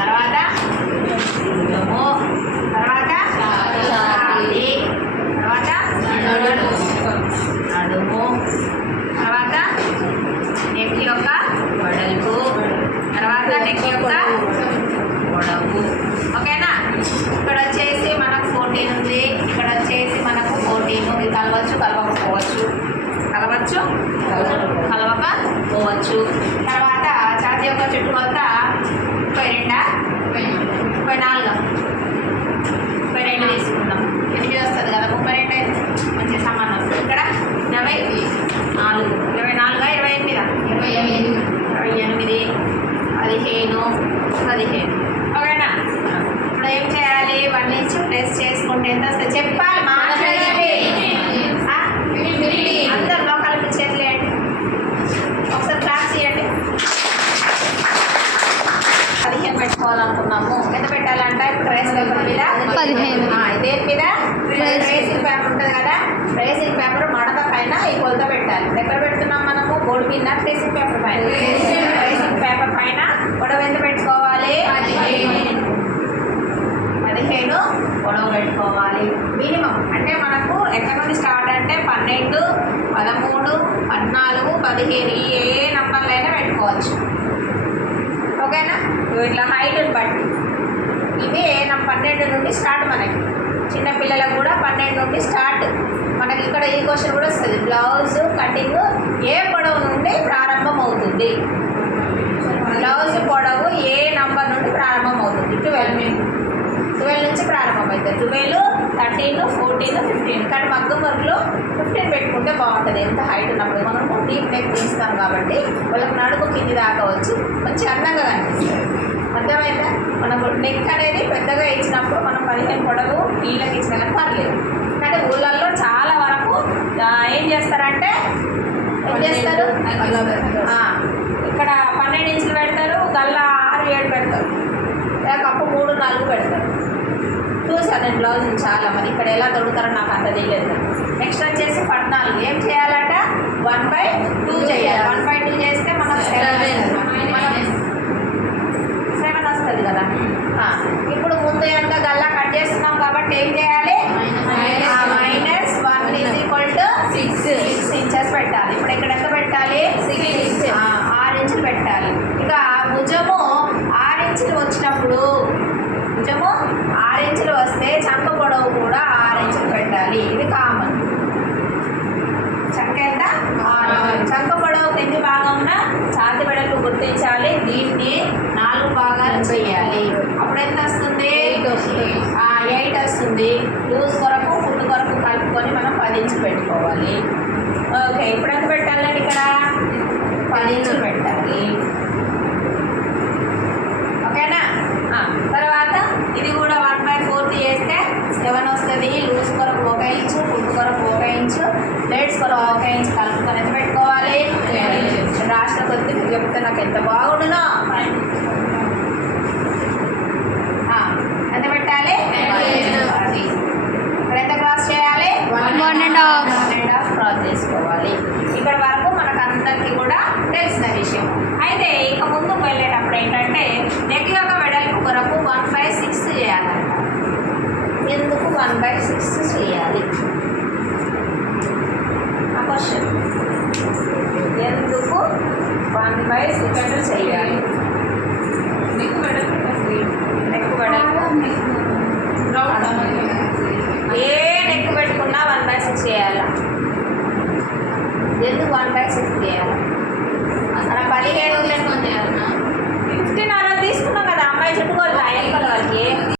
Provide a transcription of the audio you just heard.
తర్వాత భుజము, తర్వాత ఛాతీ, తర్వాత నడుము, తర్వాత నెక్ యొక్క వెడల్పు, తర్వాత నెక్ యొక్క పొడవు. ఓకేనా? ఇక్కడ వచ్చేసి మనకు 14 ఉంది, ఇక్కడ వచ్చేసి మనకు 14. ఇది కలవచ్చు, కలవకపోవచ్చు, కలవచ్చు, కలవకపోవచ్చు. తర్వాత ఛాతీ యొక్క చుట్టుకొలత 32, 32 తీసుకుందాం. 8 వస్తుంది కదా, 32 అయితే మంచి సమానం. ఇక్కడ 24, 28, 15, 15. ఓకేనా? ఇప్పుడు ఏం చేయాలి? 1 నుంచి ప్లస్ చేసుకుంటే ఎంత వస్తుంది చెప్పాలి. మాట్లాడండి అందరు లోకాలకు చేతులు వేయండి, ఒకసారి క్లాస్ చేయండి. 15 పెట్టుకోవాలనుకున్నాము. ఎంత పెట్టాలంట? ఇప్పుడు ట్రేస్ పేపర్ మీద 15. దేని మీద? ట్రేసింగ్ పేపర్ ఉంటుంది కదా, ట్రేసింగ్ పేపర్ మడత పైన ఈ కొలత పెట్టాలి. ఎక్కడ పెడుతున్నాం మనము? బోర్డు మీద ట్రేసింగ్ పేపర్ పైన. ట్రేసింగ్ పేపర్ పైన పొడవు ఎంత పెట్టుకోవాలి? 15 పొడవు పెట్టుకోవాలి మినిమం. అంటే మనకు ఎక్కడ నుండి స్టార్ట్ అంటే 12, 13, 14, 15 ఏ నంబర్లైనా పెట్టుకోవచ్చు. ఓకేనా? ఇట్లా హైట్ని బట్టి ఇది 12 నుండి స్టార్ట్. మనకి చిన్నపిల్లలకు కూడా 12 నుండి స్టార్ట్. మనకి ఇక్కడ ఈ క్వశ్చన్ కూడా వస్తుంది. బ్లౌజ్ కటింగ్ ఏ పొడవు నుండి ప్రారంభం అవుతుంది? బ్లౌజ్ పొడవు ఏ నంబర్ నుండి ప్రారంభం అవుతుంది? 12 నుంచి ప్రారంభం అవుతుంది. 12, 13, 14, 15. కానీ మగ్గం వర్క్లో 15 పెట్టుకుంటే బాగుంటుంది. ఎంత హైట్ ఉన్నప్పుడు మనము డీప్ నెక్ తీస్తాం కాబట్టి వాళ్ళకి నడుము కింది దాకా వచ్చి మంచి అందంగా కనిపిస్తుంది. అర్థమైందా? మనకు నెక్ అనేది పెద్దగా ఇచ్చినప్పుడు మనం 15 పొడవు నీళ్ళకి ఇచ్చినా కానీ పర్లేదు. కానీ ఊళ్ళల్లో చాలా వరకు ఏం చేస్తారంటే ఇక్కడ 12 ఇంచులు పెడతారు, గల్లా 6, 7 పెడతారు, కప్పు 3, 4 పెడతారు. చూసాను నేను బ్లౌజ్ చాలా. మరి ఇక్కడ ఎలా దొరుకుతారో నాకు అంత తెలియదు. నెక్స్ట్ వచ్చేసి 14. ఏం చేయాలట? 1/2 చేయాలి. 1/2 చేస్తే మనకు 7 వస్తుంది కదా. ఇప్పుడు ముందు ఎంత గల్లా కట్ చేస్తున్నాం కాబట్టి ఏం చేయాలి? -1 6 ఇంచెస్ పెట్టాలి. ఇప్పుడు ఇక్కడ ఎంత పెట్టాలి? 6 ఇంచులు పెట్టాలి. ఇక భుజము 6 ఇంచులు వచ్చినప్పుడు, భుజము 6 ఇంచులు వస్తే చంక పొడవు కూడా 6 ఇంచులు పెట్టాలి. ఇది కామన్. చంక ఎంత? 6. చంక పొడవు కింది భాగంలో ఛాతీ వెడల్పు గుర్తించాలి. దీన్ని 4 భాగాలు చేయాలి. అప్పుడు ఎంత వస్తుంది? 8 వస్తుంది. లూజ్ కొరకు ఫుడ్ కొరకు కలుపుకొని మనం 10 ఇంచులు పెట్టుకోవాలి. ఓకే, ఇప్పుడు ఎంత పెట్టాలండి? ఇక్కడ 10 ఇంచులు పెట్టాలి. ఓకేనా? తర్వాత ఇది కూడా 1/4 చేస్తే 7 వస్తుంది. లూజ్ కొరకు 1 ఇంచు, ఫుడ్ కొరకు 1 ఇంచు, ప్లేట్స్ కొరకు 1 ఇంచు కలుపుకొని ఎంత పెట్టుకోవాలి? రాష్ట్ర కొద్ది చెప్తే నాకు ఎంత బాగుండునో. ఎంత పెట్టాలి? 10. ఇక్కడ ఎంత క్రాస్ చేయాలి? 1.5 క్రాస్ చేసుకోవాలి. ఇక్కడ వరకు మనకు అందరికీ కూడా తెలిసిన విషయం. అయితే ఇక ముందుకు వెళ్ళేటప్పుడు ఏంటంటే నెక్ యొక్క వెడల్పు కొరకు 1/6 చేయాలంట. ఎందుకు 1/6 చేయాలి? ఆ క్వశ్చన్. ఎందుకు 1/6 చేయాలి? నెక్ వెడల్పు ఏ నెక్ పెట్టుకున్నా 1/6 చేయాలా? ఎందుకు 1/6 చేయాలి? అక్కడ 15